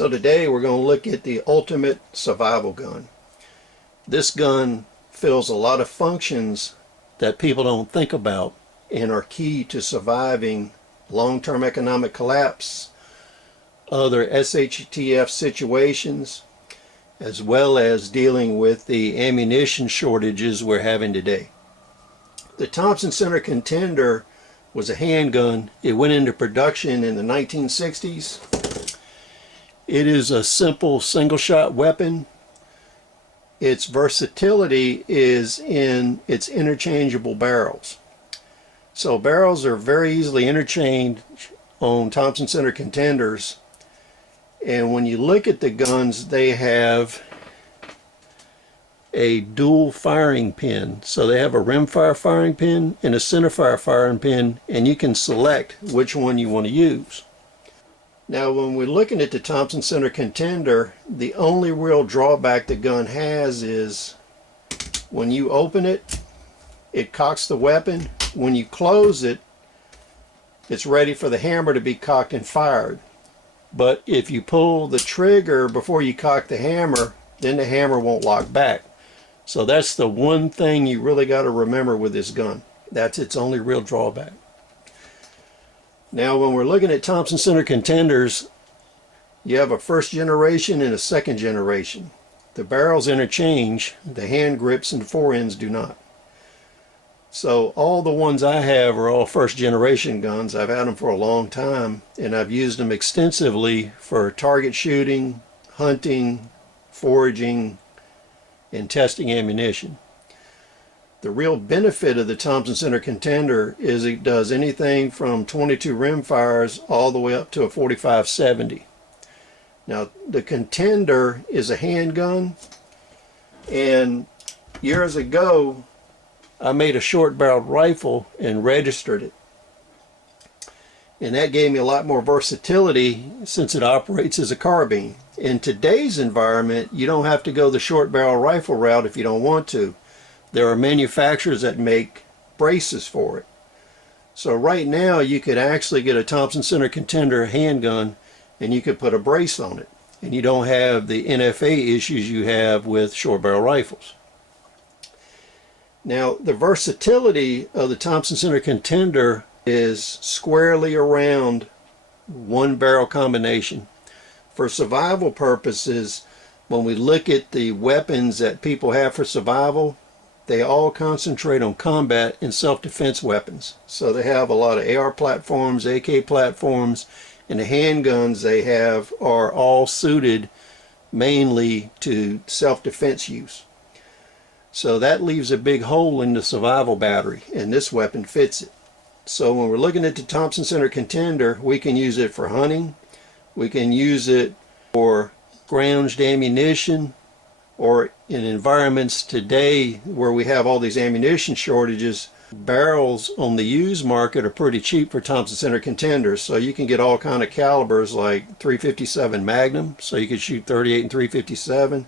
So today we're going to look at the ultimate survival gun. This gun fills a lot of functions that people don't think about and are key to surviving long-term economic collapse, other SHTF situations, as well as dealing with the ammunition shortages we're having today. The Thompson Center Contender was a handgun. It went into production in the 1960s. It is a simple single-shot weapon. Its versatility is in its interchangeable barrels. So barrels are very easily interchanged on Thompson Center Contenders. And when you look at the guns, they have a dual firing pin. So they have a rimfire firing pin and a centerfire firing pin, and you can select which one you want to use. Now when we're looking at the Thompson Center Contender, the only real drawback the gun has is when you open it, it cocks the weapon. When you close it, it's ready for the hammer to be cocked and fired. But if you pull the trigger before you cock the hammer, then the hammer won't lock back. So that's the one thing you really got to remember with this gun. That's its only real drawback. Now when we're looking at Thompson Center Contenders, you have a first generation and a second generation. The barrels interchange, the hand grips and forends do not. So all the ones I have are all first generation guns. I've had them for a long time, and I've used them extensively for target shooting, hunting, foraging, and testing ammunition. The real benefit of the Thompson Center Contender is it does anything from 22 rimfires all the way up to a 45-70. Now the Contender is a handgun, and years ago I made a short barreled rifle and registered it, and that gave me a lot more versatility since it operates as a carbine. In today's environment, you don't have to go the short barrel rifle route if you don't want to. There are manufacturers that make braces for it. So right now you could actually get a Thompson Center Contender handgun and you could put a brace on it, and you don't have the NFA issues you have with short barrel rifles. Now the versatility of the Thompson Center Contender is squarely around one barrel combination. For survival purposes, when we look at the weapons that people have for survival, they all concentrate on combat and self-defense weapons. So they have a lot of AR platforms, AK platforms, and the handguns they have are all suited mainly to self-defense use. So that leaves a big hole in the survival battery, and this weapon fits it. So when we're looking at the Thompson Center Contender, we can use it for hunting, we can use it for grounded ammunition, or in environments today where we have all these ammunition shortages, barrels on the used market are pretty cheap for Thompson Center Contenders. So you can get all kind of calibers like 357 Magnum, so you could shoot 38 and 357.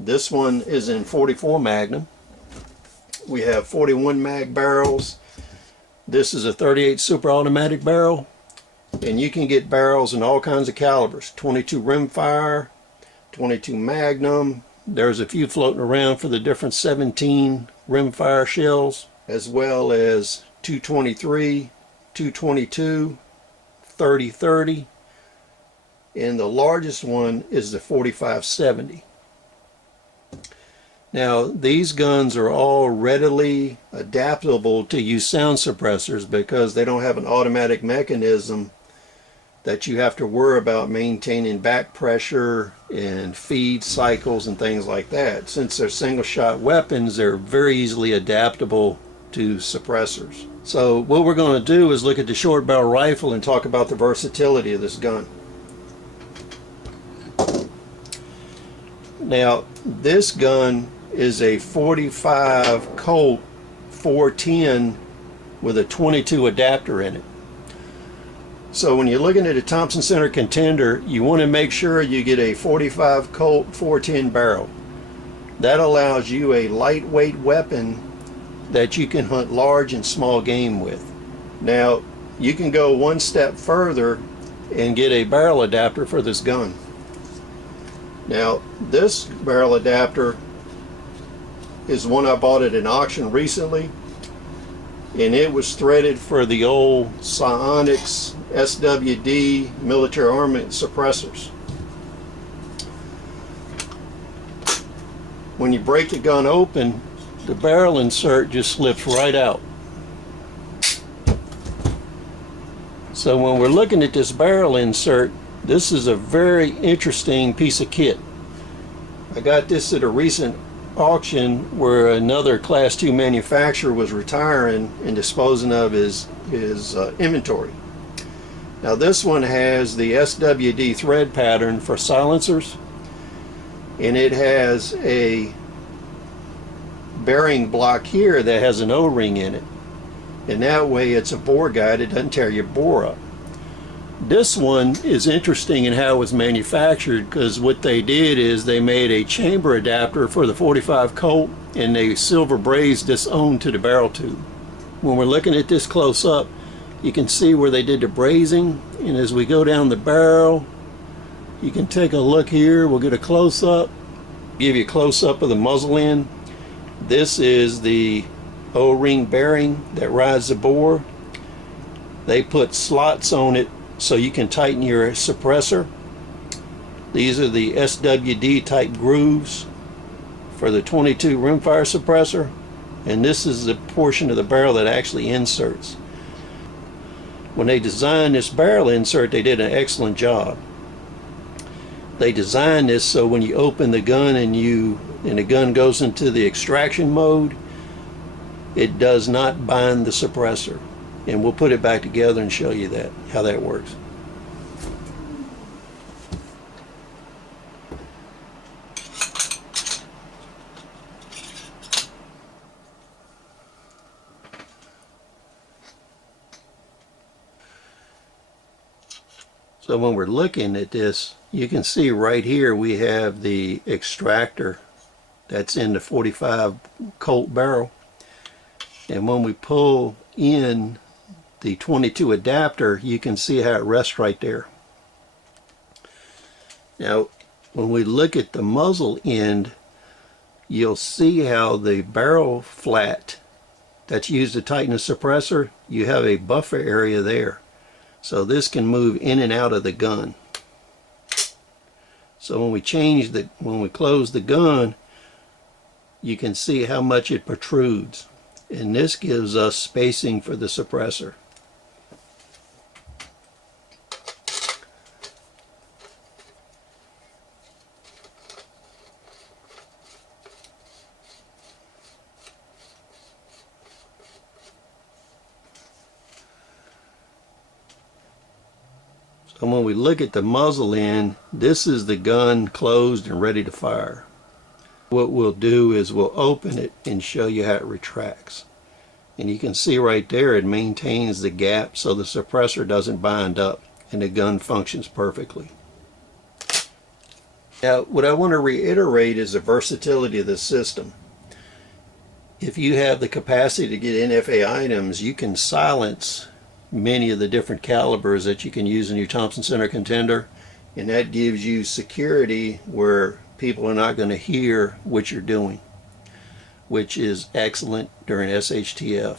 This one is in 44 Magnum. We have 41 mag barrels. This is a 38 super automatic barrel, and you can get barrels in all kinds of calibers. 22 rimfire, 22 Magnum. There's a few floating around for the different 17 rimfire shells, as well as 223, 222, 30-30, and the largest one is the 45-70. Now these guns are all readily adaptable to use sound suppressors because they don't have an automatic mechanism that you have to worry about maintaining back pressure and feed cycles and things like that. Since they're single shot weapons, they're very easily adaptable to suppressors. So what we're going to do is look at the short barrel rifle and talk about the versatility of this gun. Now this gun is a 45 Colt 410 with a 22 adapter in it. So when you're looking at a Thompson Center Contender, you want to make sure you get a 45 Colt 410 barrel. That allows you a lightweight weapon that you can hunt large and small game with. Now you can go one step further and get a barrel adapter for this gun. Now this barrel adapter is one I bought at an auction recently, and it was threaded for the old Psionics SWD military armament suppressors. When you break the gun open, the barrel insert just slips right out. So when we're looking at this barrel insert, this is a very interesting piece of kit. I got this at a recent auction where another Class 2 manufacturer was retiring and disposing of his inventory. Now this one has the SWD thread pattern for silencers, and it has a bearing block here that has an O-ring in it, and that way it's a bore guide, it doesn't tear your bore up. This one is interesting in how it was manufactured, because what they did is they made a chamber adapter for the 45 Colt and they silver brazed this onto the barrel tube. When we're looking at this close up, you can see where they did the brazing, and as we go down the barrel, you can take a look here. We'll get a close up, give you a close up of the muzzle end. This is the O-ring bearing that rides the bore. They put slots on it so you can tighten your suppressor. These are the SWD type grooves for the 22 rimfire suppressor, and this is the portion of the barrel that actually inserts. When they designed this barrel insert, they did an excellent job. They designed this so when you open the gun and the gun goes into the extraction mode, it does not bind the suppressor. And we'll put it back together and show you that, how that works. So when we're looking at this, you can see right here we have the extractor that's in the 45 Colt barrel. And when we pull in the 22 adapter, you can see how it rests right there. Now when we look at the muzzle end, you'll see how the barrel flat that's used to tighten the suppressor, you have a buffer area there. So this can move in and out of the gun. So when we close the gun, you can see how much it protrudes. And this gives us spacing for the suppressor. So when we look at the muzzle end, this is the gun closed and ready to fire. What we'll do is we'll open it and show you how it retracts. And you can see right there it maintains the gap so the suppressor doesn't bind up and the gun functions perfectly. Now what I want to reiterate is the versatility of the system. If you have the capacity to get NFA items, you can silence many of the different calibers that you can use in your Thompson Center Contender, and that gives you security where people are not going to hear what you're doing, which is excellent during SHTF.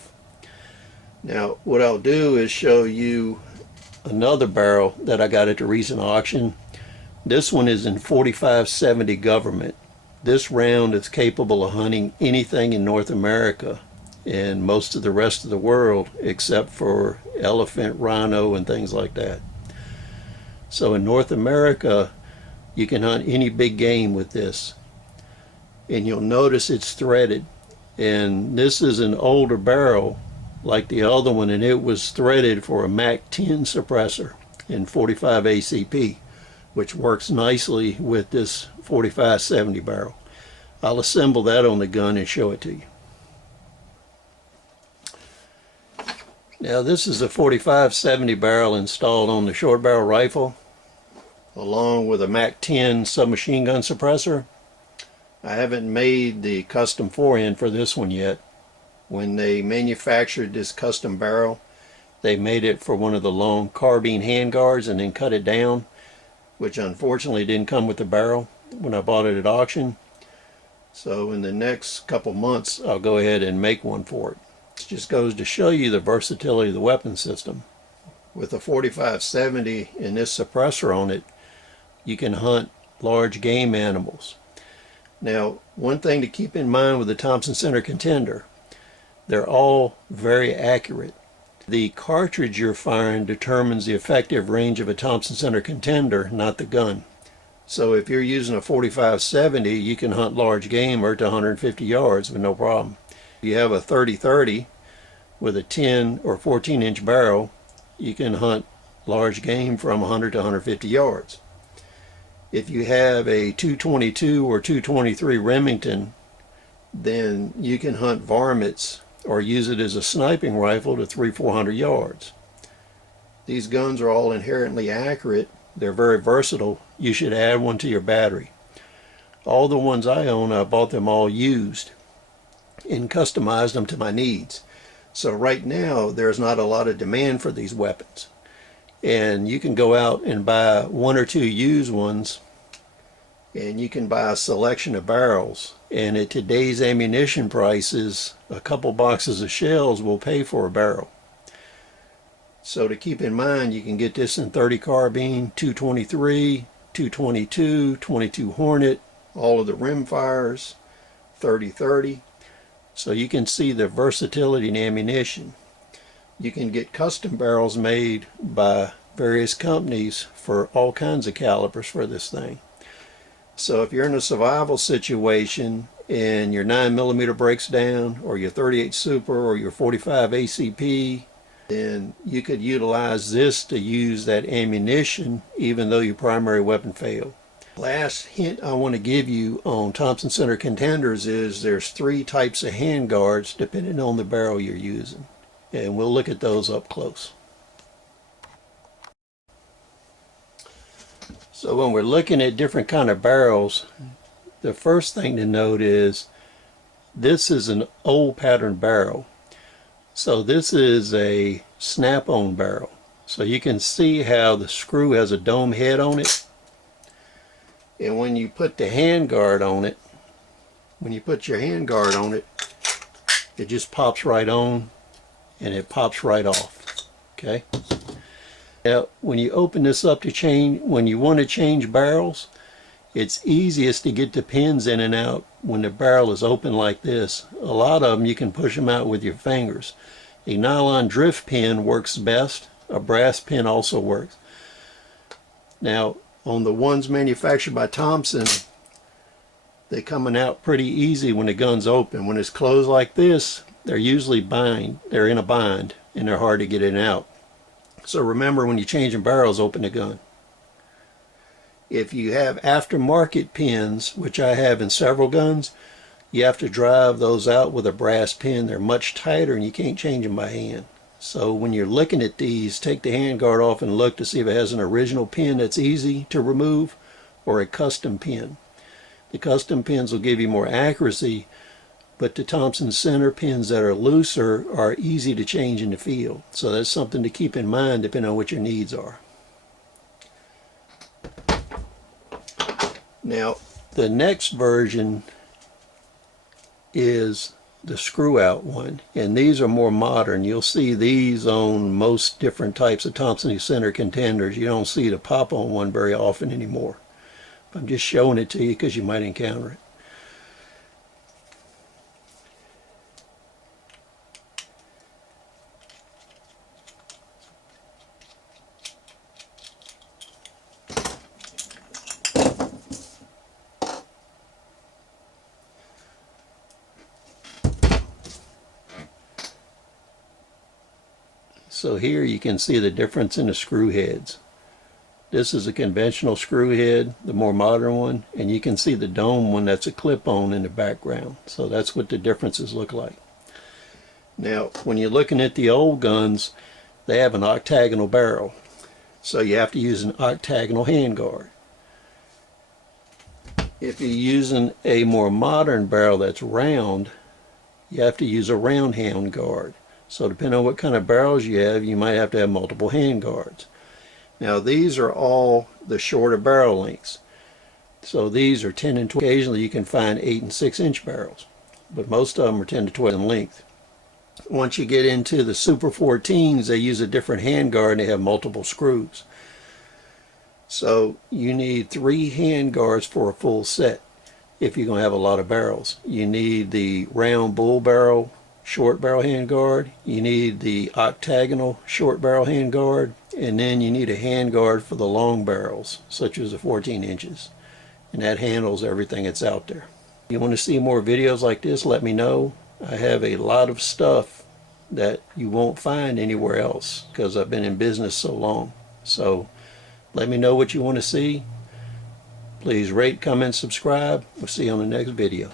Now what I'll do is show you another barrel that I got at the recent auction. This one is in 4570 government. This round is capable of hunting anything in North America and most of the rest of the world except for elephant, rhino, and things like that. So in North America, you can hunt any big game with this. And you'll notice it's threaded. And this is an older barrel like the other one, and it was threaded for a MAC 10 suppressor in 45 ACP, which works nicely with this 4570 barrel. I'll assemble that on the gun and show it to you. Now this is a 4570 barrel installed on the short barrel rifle along with a MAC 10 submachine gun suppressor. I haven't made the custom forend for this one yet. When they manufactured this custom barrel, they made it for one of the long carbine handguards and then cut it down, which unfortunately didn't come with the barrel. when I bought it at auction. So in the next couple months, I'll go ahead and make one for it. It just goes to show you the versatility of the weapon system. With a 4570 and this suppressor on it, you can hunt large game animals. Now, one thing to keep in mind with the Thompson Center Contender, they're all very accurate. The cartridge you're firing determines the effective range of a Thompson Center Contender, not the gun. So if you're using a 4570, you can hunt large game or to 150 yards with no problem. If you have a 30-30 with a 10 or 14 inch barrel, you can hunt large game from 100 to 150 yards. If you have a 222 or 223 Remington, then you can hunt varmints or use it as a sniping rifle to 300-400 yards. These guns are all inherently accurate. They're very versatile. You should add one to your battery. All the ones I own, I bought them all used and customized them to my needs. So right now, there's not a lot of demand for these weapons. And you can go out and buy one or two used ones, and you can buy a selection of barrels. And at today's ammunition prices, a couple boxes of shells will pay for a barrel. So to keep in mind, you can get this in 30 carbine, 223, 222, 22 Hornet, all of the rimfires, 30-30. So you can see the versatility in ammunition. You can get custom barrels made by various companies for all kinds of calibers for this thing. So if you're in a survival situation and your 9mm breaks down, or your 38 Super, or your 45 ACP, then you could utilize this to use that ammunition even though your primary weapon failed. Last hint I want to give you on Thompson Center Contenders is there's 3 types of hand guards depending on the barrel you're using. And we'll look at those up close. So when we're looking at different kind of barrels, the first thing to note is this is an old pattern barrel. So this is a snap-on barrel. So you can see how the screw has a dome head on it. And when you put the hand guard on it, it just pops right on and it pops right off. Okay? Now, when you open this up to change, when you want to change barrels, it's easiest to get the pins in and out when the barrel is open like this. A lot of them you can push them out with your fingers. A nylon drift pin works best. A brass pin also works. Now, on the ones manufactured by Thompson, they're coming out pretty easy when the gun's open. When it's closed like this, they're usually they're in a bind and they're hard to get in and out. So remember, when you're changing barrels, open the gun. If you have aftermarket pins, which I have in several guns, you have to drive those out with a brass pin. They're much tighter and you can't change them by hand. So when you're looking at these, take the handguard off and look to see if it has an original pin that's easy to remove or a custom pin. The custom pins will give you more accuracy, but the Thompson Center pins that are looser are easy to change in the field. So that's something to keep in mind depending on what your needs are. Now, the next version is the screw out one, and these are more modern. You'll see these on most different types of Thompson Center Contenders. You don't see the pop on one very often anymore. I'm just showing it to you because you might encounter it. So here you can see the difference in the screw heads. This is a conventional screw head, the more modern one, and you can see the dome one that's a clip-on in the background. So that's what the differences look like. Now, when you're looking at the old guns, they have an octagonal barrel. So you have to use an octagonal handguard. If you're using a more modern barrel that's round, you have to use a round handguard. So depending on what kind of barrels you have, you might have to have multiple handguards. Now these are all the shorter barrel lengths. So these are 10 and 12. Occasionally you can find 8 and 6 inch barrels, but most of them are 10 to 12 in length. Once you get into the Super 14s, they use a different handguard and they have multiple screws. So you need 3 handguards for a full set if you're going to have a lot of barrels. You need the round bull barrel short barrel handguard, you need the octagonal short barrel handguard, and then you need a handguard for the long barrels, such as the 14 inches. And that handles everything that's out there. If you want to see more videos like this, let me know. I have a lot of stuff that you won't find anywhere else because I've been in business so long. So let me know what you want to see. Please rate, comment, subscribe. We'll see you on the next video.